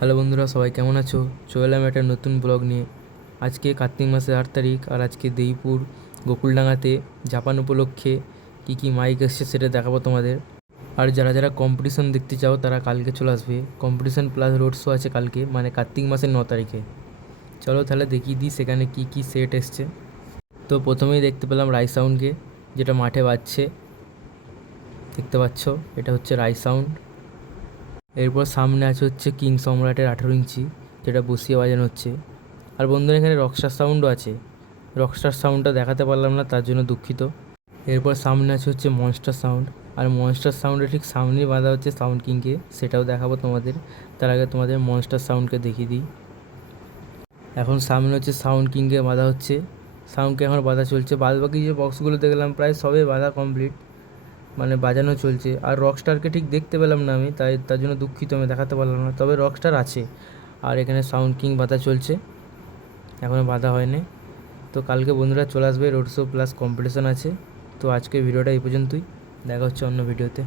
Hello বন্ধুরা, সবাই কেমন আছো? চলে একটা নতুন ব্লগ নিয়ে। আজকে কার্তিক মাসের আট তারিখ আর আজকে দেইপুর গোকুলডাঙ্গাতে জাপান উপলক্ষে কী কী মাইক এসছে সেটা দেখাবো তোমাদের। আর যারা যারা কম্পিটিশন দেখতে চাও, তারা কালকে চলে আসবে। কম্পিটিশন প্লাস রোড শো আছে কালকে মানে কার্তিক মাসের ন তারিখে। চলো তাহলে দেখিয়ে দিই সেখানে কী কী সেট এসছে। তো প্রথমেই দেখতে পেলাম রাই সাউন্ডকে যেটা মাঠে বাজছে। দেখতে পাচ্ছ, এটা হচ্ছে রাই সাউন্ড এরপর সামনে আছে হচ্ছে কিং সম্রাটের আঠেরো ইঞ্চি, যেটা বসিয়ে বাজানো হচ্ছে। আর বন্ধুরা, এখানে রকস্টার সাউন্ডও আছে। রকস্টার সাউন্ডটা দেখাতে পারলাম না, তার জন্য দুঃখিত। এরপর সামনে আছে হচ্ছে মনস্টার সাউন্ড আর মনস্টার সাউন্ডের ঠিক সামনেই বাঁধা হচ্ছে সাউন্ড কিংকে সেটাও দেখাবো তোমাদের। তার আগে তোমাদের মনস্টার সাউন্ডকে দেখিয়ে দিই। এখন সামনে হচ্ছে সাউন্ড কিংকে বাঁধা হচ্ছে। সাউন্ডকে এখন বাঁধা চলছে। বাদ বাকি যে বক্সগুলো দেখলাম, প্রায় সবই বাঁধা কমপ্লিট মানে বাজানো চলছে। আর রকস্টারকে ঠিক দেখতে পেলাম না আমি, তাই তার জন্য দুঃখিত, আমি দেখাতে পারলাম না। তবে রকস্টার আছে। আর এখানে সাউন্ড কিং বাধা চলছে। এখনও বাধা হয়নি। তো কালকে বন্ধুরা চলে আসবে রোড শো প্লাস কম্পিটিশন আছে। তো আজকে ভিডিওটা এই পর্যন্তই। দেখা হচ্ছে অন্য ভিডিওতে।